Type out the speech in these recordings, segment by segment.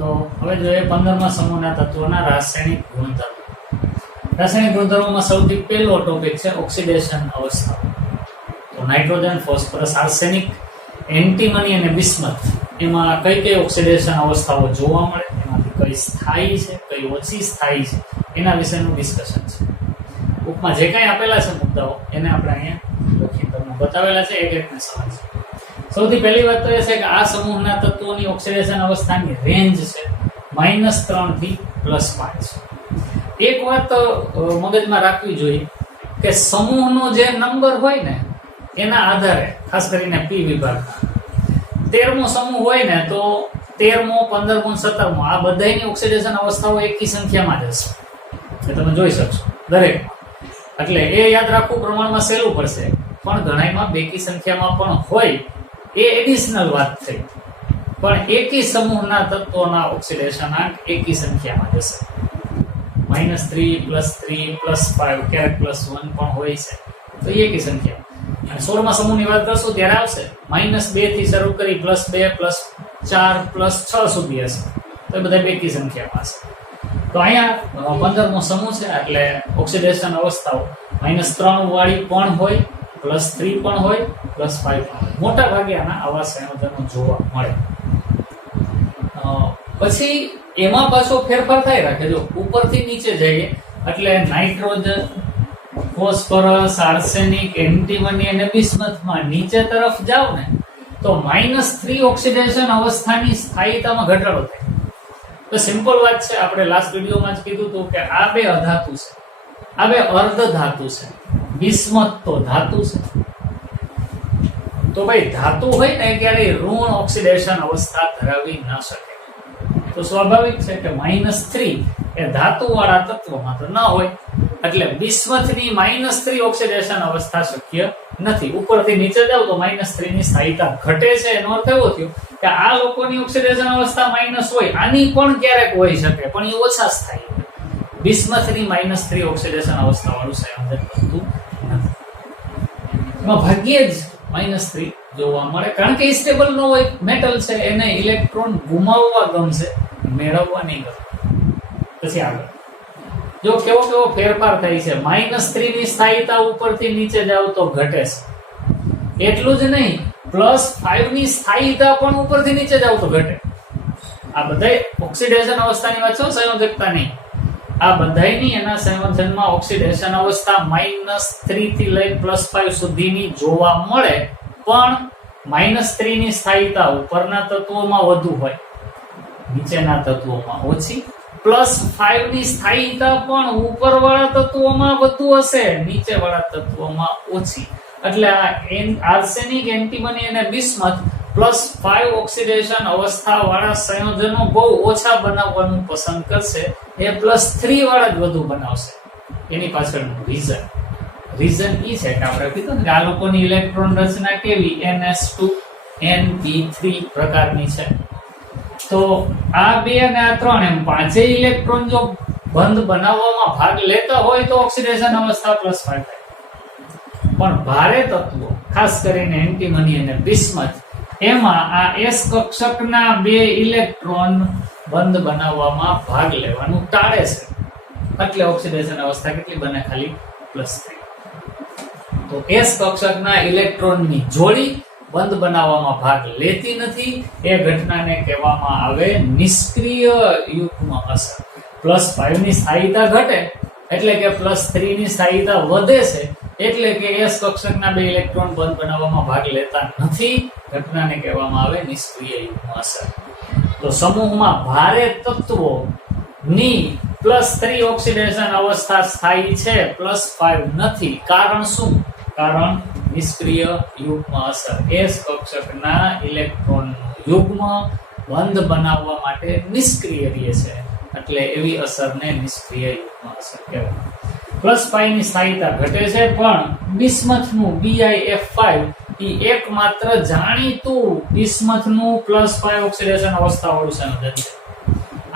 તો હવે જોઈએ 15મા સમૂહના તત્વોના રાસાયણિક ગુણધર્મો. રાસાયણિક ગુણધર્મોમાં સૌથી પહેલો ટોપિક છે ઓક્સિડેશન અવસ્થા. તો નાઇટ્રોજન, ફોસ્ફરસ, આર્સેનિક, એન્ટીમની અને બિસ્મથ એમાં કઈ કઈ ઓક્સિડેશન અવસ્થાઓ જોવા મળે, એમાંથી કઈ સ્થાયી છે, કઈ ઓછી સ્થાયી છે, એના વિશેનું ડિસ્કશન છે. બુકમાં જે કાંઈ આપેલા છે મુદ્દાઓ એને આપણે અહીંયા લખી તમને બતાવેલા છે, એક એકને સમજ. સૌથી પહેલી વાત તો એ છે કે આ સમૂહના તત્વોની ઓક્સિડેશન અવસ્થાની રેન્જ છે -3 થી +5. એક વાત મગજમાં રાખવી જોઈએ કે સમૂહનો જે નંબર હોય ને એના આધારે, ખાસ કરીને પી વિભાગના 13મો સમૂહ હોય ને તો 13મો, 15મો, 17મો આ બધાની ઓક્સિડેશન અવસ્થાઓ એકી સંખ્યામાં જ હશે, એ તમે જોઈ શકશો દરેકમાં. એટલે એ યાદ રાખવું પ્રમાણમાં સહેલું પડશે, પણ ઘણાયમાં બેકી સંખ્યામાં પણ હોય એ એડિશનલ વાત થઈ. પણ એકી સમૂહના તત્વોના ઓક્સિડેશનાંક એકી સંખ્યામાં જશે. -3, +3, +5, ક્યારેક +1 પણ હોય છે, તો એકી સંખ્યા. અને 16મા સમૂહની વાત કરશું ત્યારે આવશે -2 થી શરૂ કરી +2, +4, +6 સુધી હશે, તો એ બધા બેકી સંખ્યામાં હશે. તો અહીંયા 15મો સમૂહ છે એટલે ઓક્સિડેશન અવસ્થાઓ -3 વાળી પણ હોય, +3 પણ હોય, +5 પણ હોય. મોટા ભાગે આવા સંયોજનો જોવા મળે. પછી એમાં પાછો ફેરફાર થાય રાખે. જો ઉપરથી નીચે જઈએ એટલે નાઇટ્રોજન, ફોસ્ફરસ, આર્સેનિક, એન્ટીમની અને બિસ્મથમાં નીચે તરફ જાવ ને તો -3 ઓક્સિડેશન અવસ્થાની સ્થાયીતામાં ઘટાડો થાય. તો સિમ્પલ વાત છે, આપણે લાસ્ટ વિડીયોમાં જ કીધું હતું કે આ બે અધાતુ છે, આ બે અર્ધ ધાતુ છે, બિસ્મથ તો ધાતુ છે. તો ભાઈ ધાતુ હોય ને ત્યારે ઋણ ઓક્સિડેશન અવસ્થા ધરાવી ન શકે. તો સ્વાભાવિક છે કે -3 એ ધાતુ વાળા તત્વમાં તો ન હોય, એટલે બિસ્મથની -3 ઓક્સિડેશન અવસ્થા શક્ય નથી. ઉપરથી નીચે જાવ તો -3 ની સ્થાયીતા ઘટે છે. એનો અર્થ એવો થયો કે આ લોકોની ઓક્સિડેશન અવસ્થા માઇનસ હોય, આની પણ ક્યારેક હોઈ શકે, પણ એ ઓછા સ્થાયી હોય. બિસ્મથની -3 ઓક્સિડેશન અવસ્થા વાળું સંયોજન બનતું નથી. એમાં ભાગ્યે જ -3 જોવા મળે, કારણ કે સ્ટેબલ ન હોય, મેટલ છે, એને ઇલેક્ટ્રોન ગુમાવવા ગમશે, મેળવવા નહીં ગમે. પછી આગળ જો કેવો કેવો ફેરફાર થાય છે. -3 ની સ્થાયીતા ઉપરથી નીચે જાવ તો ઘટે છે. એટલું જ નહીં, +5 ની સ્થાયીતા પણ ઉપરથી નીચે જાવ તો ઘટે. આ બધા ઓક્સિડેશન અવસ્થાની વાત છે, સંયોજકતા નહીં. આ બધાયની એના સંયોજનમાં ઓક્સિડેશન અવસ્થા -3 થી લઈ +5 સુધીની જોવા મળે, પણ -3 ની સ્થાયીતા ઉપરના તત્વોમાં વધુ હોય, નીચેના તત્વોમાં ઓછી. +5 ની સ્થાયીતા પણ ઉપરવાળા તત્વોમાં વધુ હશે, નીચેવાળા તત્વોમાં ઓછી. એટલે આ આર્સેનિક, એન્ટીમની અને બિસ્મથ +5 ઓક્સિડેશન અવસ્થા વાળા સંયોજનો બહુ ઓછા બનાવવાનું પસંદ કરશે, એ +3 વાળા જ વધુ બનાવશે. એની પાછળનું રીઝન એ છે કે આપણે કીધું ને કે આ લોકોની ઇલેક્ટ્રોન રચના કેવી, ns2 np3 પ્રકારની છે. તો આ 2 અને આ 3 એમ પાંચેય ઇલેક્ટ્રોન જો બંધ બનાવવામાં ભાગ લેતા હોય તો ઓક્સિડેશન અવસ્થા +5 થાય. પણ ભારે તત્વો, ખાસ કરીને એન્ટીમની અને બિસ્મથ, એમાં આ s કક્ષકના 2 ઇલેક્ટ્રોન બંધ બનાવવામાં ભાગ લેવાનું ટાળે છે. એટલે ઓક્સિડેશન અવસ્થા કેટલી બને, ખાલી +3. તો s કક્ષકના ઇલેક્ટ્રોનની જોડી બંધ બનાવવામાં ભાગ લેતી નથી. એ ઘટનાને કહેવામાં આવે નિષ્ક્રિય યુગ્મ અસર. +5 ની સ્થાયીતા ઘટે એટલે કે +3 ની સ્થાયીતા વધે છે, એટલે કે s કક્ષકના 2 ઇલેક્ટ્રોન બંધ બનાવવામાં ભાગ લેતા નથી. ઘટનાને કહેવામાં આવે નિષ્ક્રિય યુગ્મ અસર. તો સમૂહમાં ભારે તત્વોની +3 ઓક્સિડેશન અવસ્થા સ્થાયી છે, +5 નથી. કારણ શું? કારણ નિષ્ક્રિય યુગ્મ અસર. s કક્ષકના ઇલેક્ટ્રોન યુગ્મ બંધ બનાવવા માટે નિષ્ક્રિય રહે છે, એટલે એવી અસરને નિષ્ક્રિય યુગ્મ અસર કહેવાય. +5 ની સ્થાયીતા ઘટે છે, પણ બિસ્મથનું BiF5 એ એકમાત્ર જાણીતું બિસ્મથનું +5 ઓક્સિડેશન અવસ્થા વાળું સંયોજન છે.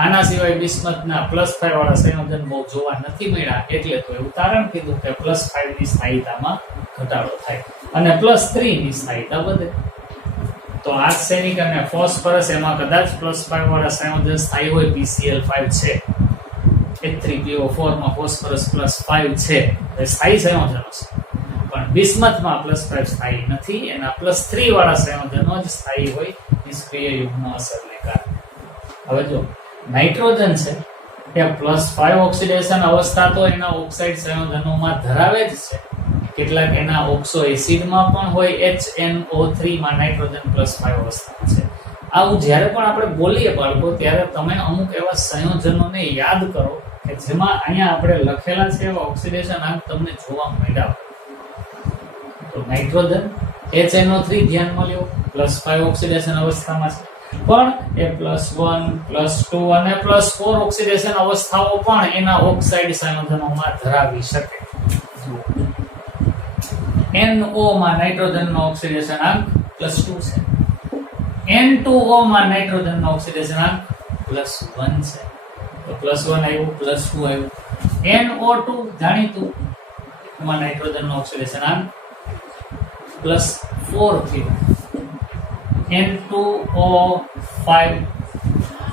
આના સિવાય બિસ્મથના +5 વાળા સંયોજન બહુ જોવા નથી મળ્યા, એટલે તો એવું તારણ કીધું કે +5 ની સ્થાયીતામાં ઘટાડો થાય અને +3 ની સ્થાયીતા વધે. તો આર્સેનિક અને ફોસ્ફરસ એમાં કદાચ +5 વાળા સંયોજન સ્થાયી હોય, PCl5 છે, H3PO4 માં ફોસ્ફરસ +5 છે, એ સ્થાયી સંયોજનો છે. પણ બિસ્મથમાં +5 સ્થાયી નથી, એના +3 વાળા સંયોજનો જ સ્થાયી હોય નિષ્ક્રિય યુગ્મ અસરને કારણે. હવે જો નાઇટ્રોજન છે એ +5 ઓક્સિડેશન અવસ્થા તો એના ઓક્સાઇડ સંયોજનોમાં ધરાવે જ છે. કેટલાક એના ઓક્સો એસિડમાં પણ હોય, HNO3 માં નાઇટ્રોજન +5 અવસ્થામાં છે. આવું જ્યારે પણ આપણે બોલીએ બાળકો, ત્યારે તમે અમુક એવા સંયોજનોને યાદ કરો કે જેમાં અહીંયા આપણે લખેલા છે એવા ઓક્સિડેશન આંક તમને જોવા મળ્યા. તો નાઇટ્રોજન HNO3 ધ્યાનમાં લ્યો, +5 ઓક્સિડેશન અવસ્થામાં છે, પણ એ +1, +2 અને +4 ઓક્સિડેશન અવસ્થાઓ પણ એના ઓક્સાઇડ સંયોજનોમાં ધરાવી શકે. NO માં નાઇટ્રોજનનો ઓક્સિડેશન આંક +2 છે, N2O માં નાઇટ્રોજનનો ઓક્સિડેશન આંક +1 છે. તો +1 આવ્યું, +2 આવ્યું. NO2 જાણીતું, એમાં નાઇટ્રોજનનો ઓક્સિડેશન આંક +4 થયું. N2O5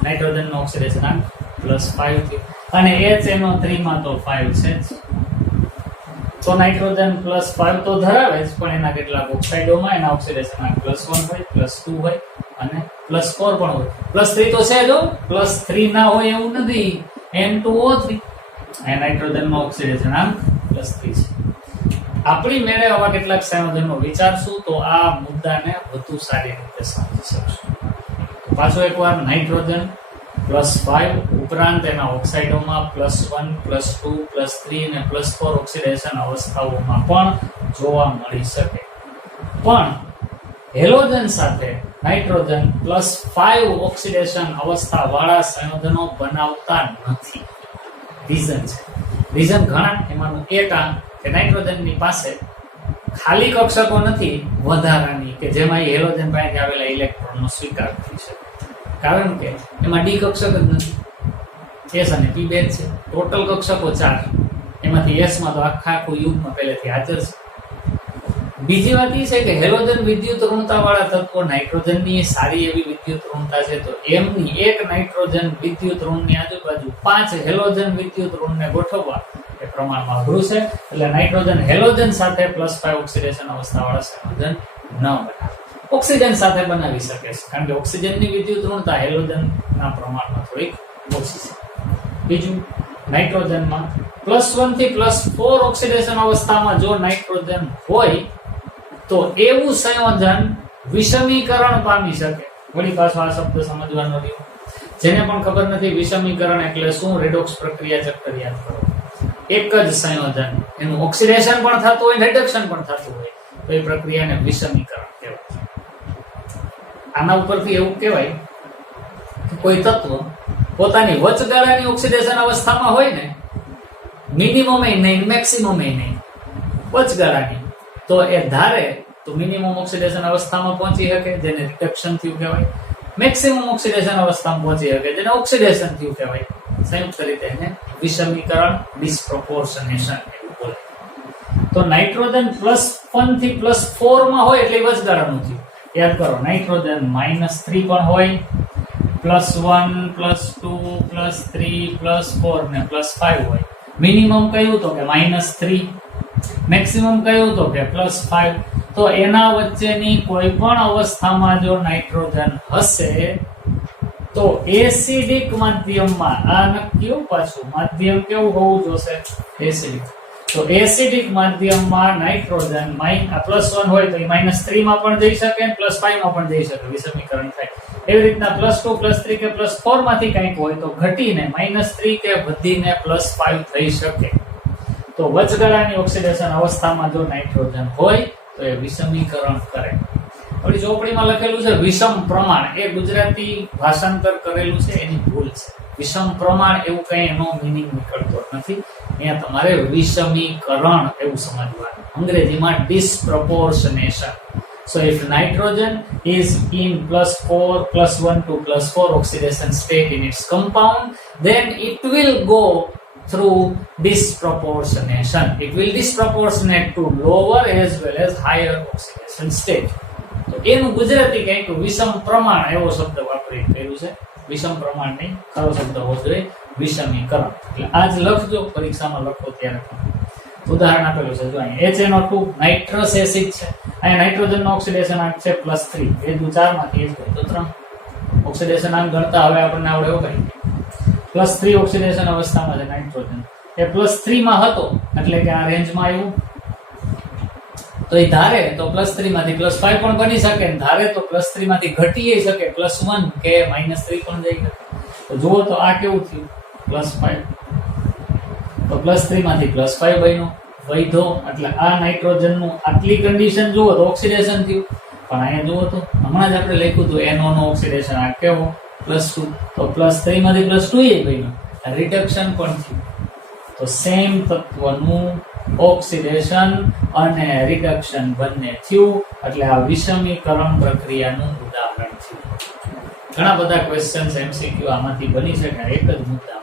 નાઇટ્રોજનનો ઓક્સિડેશન આંક +5 થયું. અને HNO3 માં તો 5 છે જ. તો નાઇટ્રોજન +5 તો ધરાવે જ, પણ એના કેટલાક ઓક્સાઇડોમાં એના ઓક્સિડેશન આંક +1 હોય, +2 હોય અને +4 પણ હોય. +3 તો છે જો, +3 ના હોય એવું નથી. N2O3 એ નાઇટ્રોજનનો ઓક્સિડેશન આંક +3 છે. આપણી મેળે આવા કેટલાક સંયોજનો વિચારશું તો આ મુદ્દાને વધુ સારી રીતે સમજી શકશું. તો પાછો એકવાર નાઇટ્રોજન +5 ઉપરાંત એના ઓક્સાઇડોમાં +1, +2, +3 અને +4 ઓક્સિડેશન અવસ્થાઓમાં પણ જોવા મળી શકે. પણ હેલોજન સાથે નાઇટ્રોજન +5 ઓક્સિડેશન અવસ્થા વાળા સંયોજનો બનાવતા નથી. રીઝન છે, રીઝન ઘણા. એમાંનું એક આ કે નાઇટ્રોજનની પાસે ખાલી કક્ષકો નથી વધારાની કે જેમાં હેલોજન પાસે આવેલા ઇલેક્ટ્રોનનો સ્વીકાર કરી શકે. કારણ કે એમાં ડી કક્ષક જ નથી, S અને P બે છે. ટોટલ કક્ષકો 4, એમાંથી S માં તો આખું યુગ્મ પહેલેથી હાજર છે. બીજી વાત એ છે કે હેલોજન વિદ્યુત ઋણતા વાળા તત્વો, નાઇટ્રોજનની સારી એવી વિદ્યુત ઋણતા છે, તો એમની એક નાઇટ્રોજન વિદ્યુત ઋણની આજુબાજુ 5 હેલોજન વિદ્યુત ઋણને ગોઠવવા એ પ્રમાણમાં અઘરું છે. એટલે નાઇટ્રોજન હેલોજન સાથે +5 ઓક્સિડેશન અવસ્થા વાળા સંયોજન ન બનાવે. ઓક્સિજન સાથે બનાવી શકે છે, કારણ કે ઓક્સિજનની વિદ્યુત ઋણતા હેલોજનના પ્રમાણમાં થોડીક ઓછી છે. બીજું, નાઇટ્રોજનમાં +1 થી +4 ઓક્સિડેશન અવસ્થામાં જો નાઇટ્રોજન હોય તો એવું સંયોજન વિષમીકરણ પામી શકે. વળી પાછો આ શબ્દ સમજવાનો રહ્યો. જેને પણ ખબર નથી વિષમીકરણ એટલે શું, રેડોક્સ પ્રક્રિયા ચક્કર યાદ કરો. એક જ સંયોજન એનું ઓક્સિડેશન પણ થતું હોય, રિડક્શન પણ થતું હોય, તો એ પ્રક્રિયાને વિષમીકરણ કહેવાય. આના ઉપરથી એવું કહેવાય કે કોઈ તત્વ પોતાની વચગાળાની ઓક્સિડેશન અવસ્થામાં હોય ને, મિનિમમ એ નહીં, મેક્સિમમ એ નહીં, વચગાળાની, તો એ ધારે તો મિનિમમ ઓક્સિડેશન અવસ્થામાં પહોંચી શકે, જેને રિડક્શન થયું કહેવાય. મેક્સિમમ ઓક્સિડેશન અવસ્થામાં પહોંચી શકે, જેને ઓક્સિડેશન થયું કહેવાય. સંયુક્ત રીતે એને વિષમીકરણ, ડિસ્પ્રોપોર્શનેશન એવું બોલે. તો નાઇટ્રોજન +1 થી +4 માં હોય એટલે વચગાળાનું થયું. યાદ કરો, નાઇટ્રોજન -3 પણ હોય, +1, +2, +3, +4 ને +5 હોય. મિનિમમ કયું તો કે -3, મેક્સિમમ કયું તો કે +5. તો એના વચ્ચેની કોઈ પણ અવસ્થામાં જો નાઇટ્રોજન હશે તો એસિડિક માધ્યમમાં, આ નક્કી પાછું માધ્યમ કેવું હોવું જોશે, એસિડિક. તો એસિડિક માધ્યમમાં નાઇટ્રોજન +1 હોય તો એ -3 માં પણ જઈ શકે, +5 માં પણ જઈ શકે, વિષમીકરણ થાય. એવી રીતના +2, +3 કે +4 માંથી કંઈક હોય તો ઘટીને -3 કે વધીને +5 થઈ શકે. તો વચગાળાની ઓક્સિડેશન અવસ્થામાં જો નાઇટ્રોજન હોય તો એ વિષમીકરણ કરે. આપણી ચોપડીમાં લખેલું છે વિષમ પ્રમાણ, એ ગુજરાતી ભાષાંતર કરેલું છે, એની ભૂલ છે. વિષમ પ્રમાણ એવું કઈ એનો મીનિંગ નીકળતો નથી. અહીંયા તમારે વિષમીકરણ એવું સમજવાનું. અંગ્રેજીમાં ડિસ્પ્રોપોર્શનેશન. So if nitrogen is in +1 to +4 oxidation state in its compound, then it will go through disproportionation. It will disproportionate to lower as well as higher oxidation state. So એનું ગુજરાતી કંઈક વિષમ પ્રમાણ એવો શબ્દ વાપરી કર્યું છે. વિષમ પ્રમાણ નહીં, ખરો શબ્દ હોવો જોઈએ વિષમીકરણ. એટલે આજ લખજો, પરીક્ષામાં લખો ત્યારે. ઉદાહરણ આપેલું છે જો અહીંયા HNO2 નાઇટ્રસ એસિડ છે. અહીંયા નાઇટ્રોજન નો ઓક્સિડેશન આંક છે +3. એ દુ 4 માંથી 1 તો 3 ઓક્સિડેશન આંક ગણતા હવે આપણને આવડે એવો કઈ +3 ઓક્સિડેશન અવસ્થામાં છે નાઇટ્રોજન. એ +3 માં હતો એટલે કે આ રેન્જમાં આવ્યું. તો એ ધારે તો +3 માંથી +5 પણ બની શકે, ધારે તો +3 માંથી ઘટી શકે, +1 કે -3 પણ જઈ શકે. તો જુઓ તો આ કેવું થયું +5. તો +3 માંથી +5 બન્યો વૈધો. એટલે આ નાઇટ્રોજન નું આટલી કન્ડિશન જુઓ તો ઓક્સિડેશન થયું. પણ અહીંયા જુઓ તો હમણાં જ આપણે લખ્યું હતું NO નો ઓક્સિડેશન આ કેવો +2. તો +3 માંથી +2 એ બન્યો, રિડક્શન પણ થયું. તો સેમ તત્વનું ઓક્સિડેશન અને રિડક્શન બંને થયું. એટલે આ વિષમીકરણ પ્રક્રિયાનું ઉદાહરણ થયું. ઘણા બધા ક્વેશ્ચન્સ MCQ આમાંથી બની શકે એક જ મુદ્દામાંથી.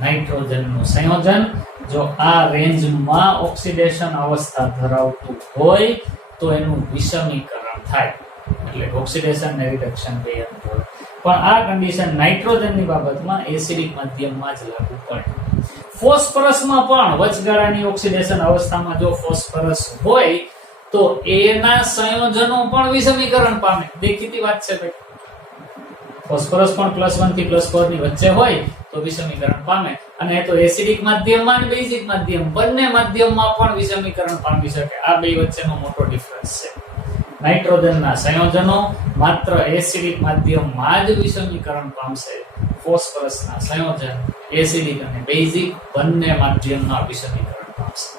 નાઇટ્રોજનનું સંયોજન જો આ રેન્જમાં ઓક્સિડેશન અવસ્થા ધરાવતું હોય તો એનું વિષમીકરણ થાય. એટલે ઓક્સિડેશન અને રિડક્શન બે હોય. પણ આ કન્ડિશન નાઇટ્રોજનની બાબતમાં એસિડિક માધ્યમમાં જ લાગુ પડે. ફોસ્ફરસમાં પણ વચગાળાની ઓક્સિડેશન અવસ્થામાં જો ફોસ્ફરસ હોય તો એના સંયોજનો પણ વિષમીકરણ પામે. દેખીતી વાત છે ભાઈ. ફોસ્ફરસ પણ +1 થી +4 ની વચ્ચે હોય તો વિષમીકરણ પામે. અને એ તો એસિડિક માધ્યમમાં અને બેઝિક માધ્યમ બંને માધ્યમમાં પણ વિષમીકરણ પામી શકે. આ બે વચ્ચેનો મોટો ડિફરન્સ છે. નાઇટ્રોજનના સંયોજનો માત્ર એસિડિક માધ્યમમાં જ વિષમીકરણ પામશે. ફોસ્ફરસના સંયોજન એસિડિક અને બેઝિક બંને માધ્યમમાં વિષમીકરણ પામશે.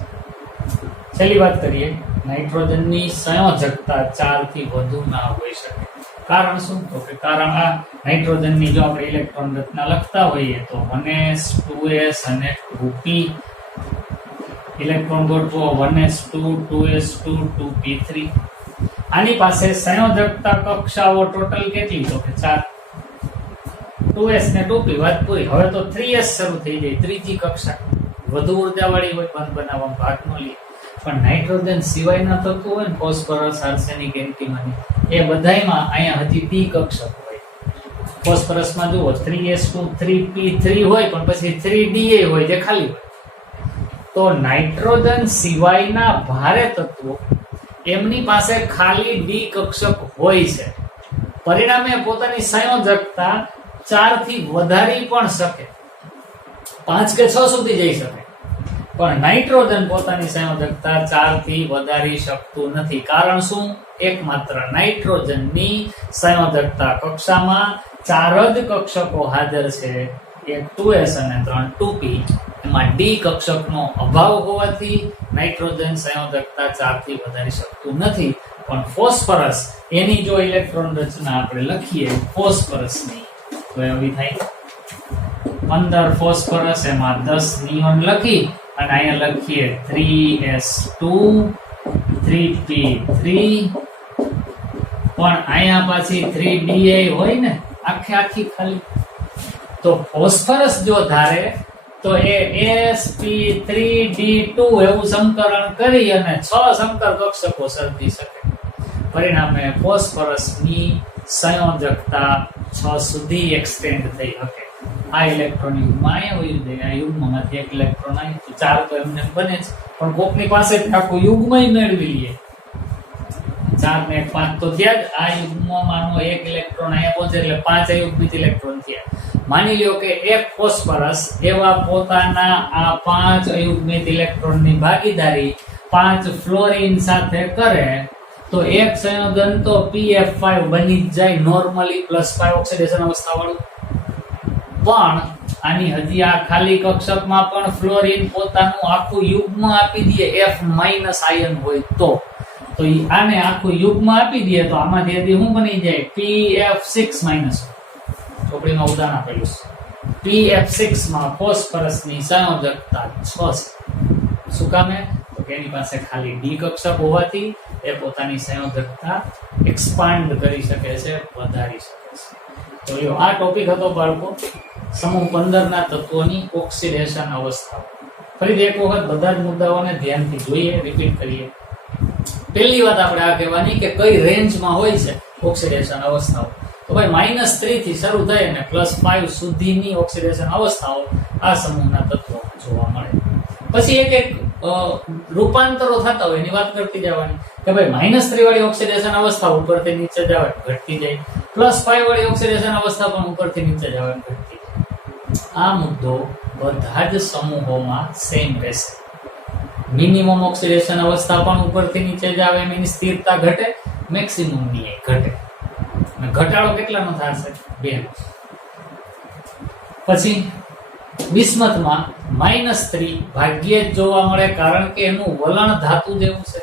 છેલ્લી વાત કરીએ, નાઇટ્રોજનની સંયોજકતા 4 થી વધુ ના હોઈ શકે. કારણ શું? તો કે કારણ આ નાઇટ્રોજનની જો આપણે ઇલેક્ટ્રોન રચના લખતા હોઈએ તો 1s 2s અને 2p ઇલેક્ટ્રોન ગોઠવો 1s2 2s2 2p3. આની પાસે સંયોજકતા કક્ષાઓ ટોટલ કેટલી? તો કે 4. 2s ને 2p વાત પૂરી. હવે તો 3s શરૂ થઈ જાય, ત્રીજી કક્ષા વધુ ઉર્જાવાળી હોય, બંધ બનાવવામાં ભાગ ન લે. પણ નાઇટ્રોજન સિવાયના તત્વો હોય ને ફોસ્ફરસ આર્સેનિક એન્ટીમની એ બધાયમાં અહીંયા હજી p કક્ષક હોય. ફોસ્ફરસમાં જુઓ 3s2 3p3 હોય પણ પછી 3da હોય જે ખાલી હોય. તો નાઇટ્રોજન સિવાયના ભારે તત્વો એમની પાસે ખાલી d કક્ષક હોય છે. પરિણામે પોતાની સંયોજકતા 4 થી વધારી પણ શકે, 5 કે 6 સુધી જઈ શકે. પણ નાઇટ્રોજન પોતાની સંયોજકતા 4 થી વધારી શકતું નથી. કારણ શું? એકમાત્ર નાઇટ્રોજનની સંયોજકતા કક્ષામાં 4 જ કક્ષકો હાજર છે, એક 2s અને 3 2p. એમાં d કક્ષકનો અભાવ હોવાથી નાઇટ્રોજન સંયોજકતા 4 થી વધારી શકતું નથી. પણ ફોસ્ફરસ એની જો ઇલેક્ટ્રોન રચના આપણે લખીએ ફોસ્ફરસની તો એવી થાય 15 ફોસ્ફરસ, એમાં 10 નિયોન લખી અને અહીંયા લખીએ 3s2 3p3 પણ અહીંયા પાછી 3da હોય ને આખી ખાલી. તો ફોસ્ફરસ જો ધારે તો એ sp3d2 એવું સંકરણ કરી અને 6 સંકર કક્ષકો સર્જી શકે. પરિણામે ફોસ્ફરસની સંયોજકતા 6 સુધી એક્સટેન્ડ થઈ શકે. આ ઇલેક્ટ્રોન યુગ્મમાં અહીંયા હોય છે, આ યુગ્મમાંથી એક ઇલેક્ટ્રોન આવી તો 4 તો એમને બને જ, પણ કોકની પાસે આખું યુગ્મય મેળવી લઈએ 4 ને 5 તો ત્યાં જ આ યુગ્મમાંનો એક ઇલેક્ટ્રોન અહીંયા પહોંચે એટલે 5 અયુગ્મિત ઇલેક્ટ્રોન થયા. માની લ્યો કે એક ફોસ્ફરસ એવા પોતાના આ 5 અયુગ્મિત ઇલેક્ટ્રોનની ભાગીદારી 5 ફ્લોરિન સાથે કરે તો એક સંયોજન તો pf5 બની જ જાય નોર્મલી +5 ઓક્સિડેશન અવસ્થા વાળું. પણ આની હજી આ ખાલી કક્ષકમાં પણ ફ્લોરિન પોતાનું આખું યુગ્મ આપી દે F- આયન હોય તો આને આખું યુગ્મ આપી દે તો આમાંથી હજી શું બની જાય pF6- ચોપડીમાં ઉદાહરણ આપેલું છે. pF6 માં ફોસ્ફરસની સંયોજકતા 6 છે. શું કામે? તો કે એની પાસે ખાલી D કક્ષક હોવાથી એ પોતાની સંયોજકતા એક્સપાન્ડ કરી શકે છે, વધારી શકે છે. તો આ ટોપિક હતો બાળકો સમૂહ 15 ના તત્વોની ઓક્સિડેશન અવસ્થાઓ. ફરીથી એક વખત બધા જ મુદ્દાઓને ધ્યાનથી જોઈએ, રિપીટ કરીએ. પહેલી વાત આપણે આ કહેવાની કે કઈ રેન્જમાં હોય છે ઓક્સિડેશન અવસ્થાઓ. તો ભાઈ -3 થી શરૂ થઈ અને +5 સુધીની ઓક્સિડેશન અવસ્થાઓ આ સમૂહના તત્વોમાં જોવા મળે. પછી એક રૂપાંતરો થતા હોય એની વાત કરતી જવાની કે ભાઈ -3 વાળી ઓક્સિડેશન અવસ્થા ઉપરથી નીચે જાવે ઘટતી જાય, +5 વાળી ઓક્સિડેશન અવસ્થા પણ ઉપરથી નીચે જાવે ઘટતી જાય. આ મુદ્દો બધા જ સમૂહોમાં સેમ રહેશે. મિનિમમ ઓક્સિડેશન અવસ્થા પણ ઉપરથી નીચે જાવે એની સ્થિરતા ઘટે, મેક્સિમમ ની ઘટે. અને ઘટાડો કેટલાનો થશે? 2 નો. પછી બિસ્મથમાં -3 ભાગ્યે જ જોવા મળે કારણ કે એનું વલણ ધાતુ જેવું છે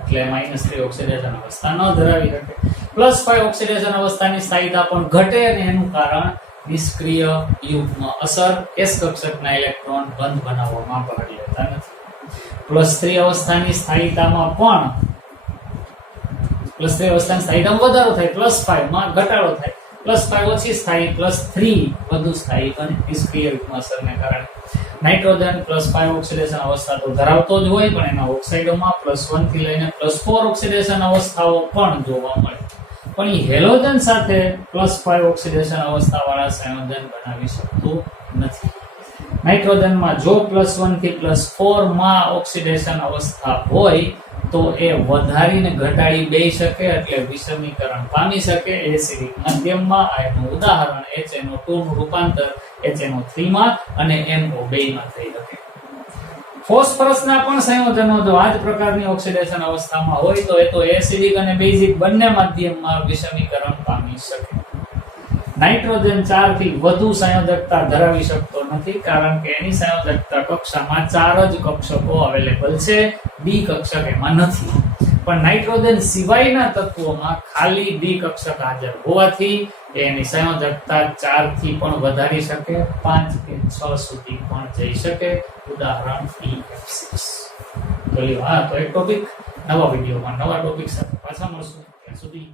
એટલે -3 ઓક્સિડેશન અવસ્થા ન ધરાવી શકે. +5 ઓક્સિડેશન અવસ્થાની સ્થાયીતા પણ ઘટે અને એનું કારણ નિષ્ક્રિય યુગ્મ અસર, S કક્ષકના ઇલેક્ટ્રોન બંધ બનાવવામાં ભાગ લેતા નથી. +3 અવસ્થાની સ્થાયીતામાં પણ +3 અવસ્થાની સ્થાયીતામાં વધારો થાય, +5 માં ઘટાડો થાય, +5 ઓછી સ્થાયી, +3 વધુ સ્થાયી બને નિષ્ક્રિય યુગ્મ અસરને કારણે. નાઇટ્રોજન +5 ઓક્સિડેશન અવસ્થા તો ધરાવતો જ હોય પણ એના ઓક્સાઇડોમાં +1 થી લઈને +4 ઓક્સિડેશન અવસ્થાઓ પણ જોવા મળે. પણ એ હેલોજન સાથે +5 ઓક્સિડેશન અવસ્થા વાળા સંયોજન બનાવી શકતું નથી. નાઇટ્રોજનમાં જો +1 થી +4 માં ઓક્સિડેશન અવસ્થા હોય તો એ વધારીને ઘટાડી બેઈ શકે એટલે વિષમીકરણ પામી શકે. એસિડિક માધ્યમમાં આનું ઉદાહરણ HNO2 નું રૂપાંતર HNO3 માં અને NO2 માં થઈ શકે. ફોસ્ફરસના પણ સંયોજનો જો આ જ પ્રકારની ઓક્સિડેશન અવસ્થામાં હોય તો એ તો એસિડિક અને બેઝિક બંને માધ્યમમાં વિષમીકરણ પામી શકે. નાઇટ્રોજન 4 થી વધુ સંયોજકતા ધરાવી શકતો નથી કારણ કે એની સંયોજકતા કક્ષામાં 4 જ કક્ષકો અવેલેબલ છે, ડી કક્ષક એમાં નથી. પણ નાઇટ્રોજન સિવાયના તત્વોમાં ખાલી ડી કક્ષક હાજર હોવાથી એની સંયોજકતા 4 થી પણ વધારી શકે, 5 કે 6 સુધી પણ જઈ શકે. ઉદાહરણ EF6. તો આ તો એક ટોપિક. નવા વિડીયોમાં નવા ટોપિક સાથે પાછા મળશું. ત્યાં સુધી